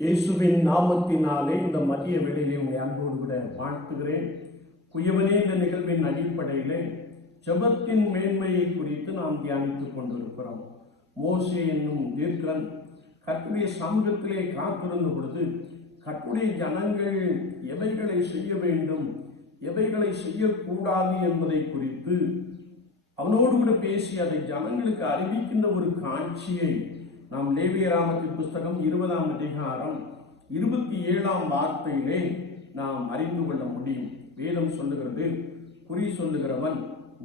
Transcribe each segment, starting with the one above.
இயேசுவின் நாமத்தினாலே இந்த மதிய வேளையிலே உங்களை அன்போடு விட வாழ்த்துகிறேன். குயவனே இந்த நிகழ்வின் அடிப்படையிலே ஜெபத்தின் மேன்மையை குறித்து நாம் தியானித்துக் கொண்டிருக்கிறோம். மோசே என்னும் தீர்க்கன் கர்த்தருடைய சமூகத்திலே காத்திருந்த பொழுது கர்த்தருடைய ஜனங்கள் எவைகளை செய்ய வேண்டும் எவைகளை செய்யக்கூடாது என்பதை குறித்து அவனோடு கூட பேசி அதை ஜனங்களுக்கு அறிவிக்கின்ற ஒரு காட்சியை நாம் லேவியராமத்தின் புஸ்தகம் இருபதாம் அதிகாரம் இருபத்தி ஏழாம் வார்த்தையிலே நாம் அறிந்து கொள்ள முடியும். வேதம் சொல்லுகிறது குறி சொல்லுகிறவன்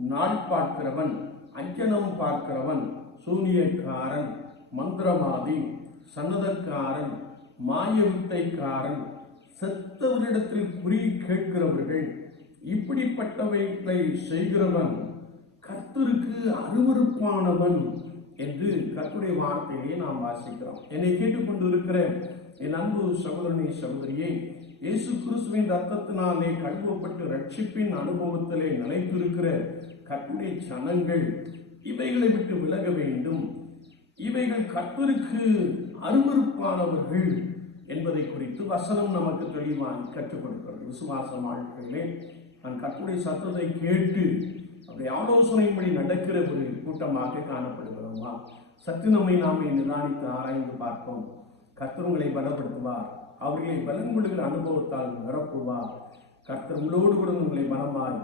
நாள் பார்க்கிறவன் அஞ்சனம் பார்க்கிறவன் சூனியக்காரன் மந்திரவாதி சன்னதக்காரன் மாய வித்தைக்காரன் செத்தவரிடத்தில் குறி கேட்கிறவர்கள் இப்படிப்பட்டவைகளை செய்கிறவன் கர்த்தருக்கு அருவருப்பானவன். என்று கத்துடைய வார்த்தையிலே நாம் வாசிக்கிறோம். என்னை கேட்டுக்கொண்டு இருக்கிற என் அன்பு சகோதரனை சகோதரியை இயேசு கிறிஸ்துவின் ரத்தத்தினாலே கழுவப்பட்டு ரட்சிப்பின் அனுபவத்திலே நிலைத்திருக்கிற கர்த்தருடைய சனங்கள் இவைகளை விட்டு விலக வேண்டும். இவைகள் கற்பருக்கு அருவறுப்பானவர்கள் என்பதை குறித்து வசனம் நமக்கு தெளிவாக கற்றுக் கொடுக்கிறது. விசுவாச வாழ்க்கையிலே நான் கற்புடைய சத்தத்தை கேட்டு அப்படி ஆலோசனைப்படி நடக்கிற ஒரு கூட்டமாக காணப்படுகிறோமா? சற்று நம்மை நாமே நிதானித்து ஆராய்ந்து பார்ப்போம். கர்த்தவங்களை பலப்படுத்துவார். அவர்களை பலன் அனுபவத்தால் நிரப்புவார். கர்த்தர் உங்களோடு கூட உங்களை மனமாய்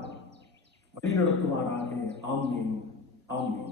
வழிநடத்துவாராக. ஆமீன். ஆமீன்.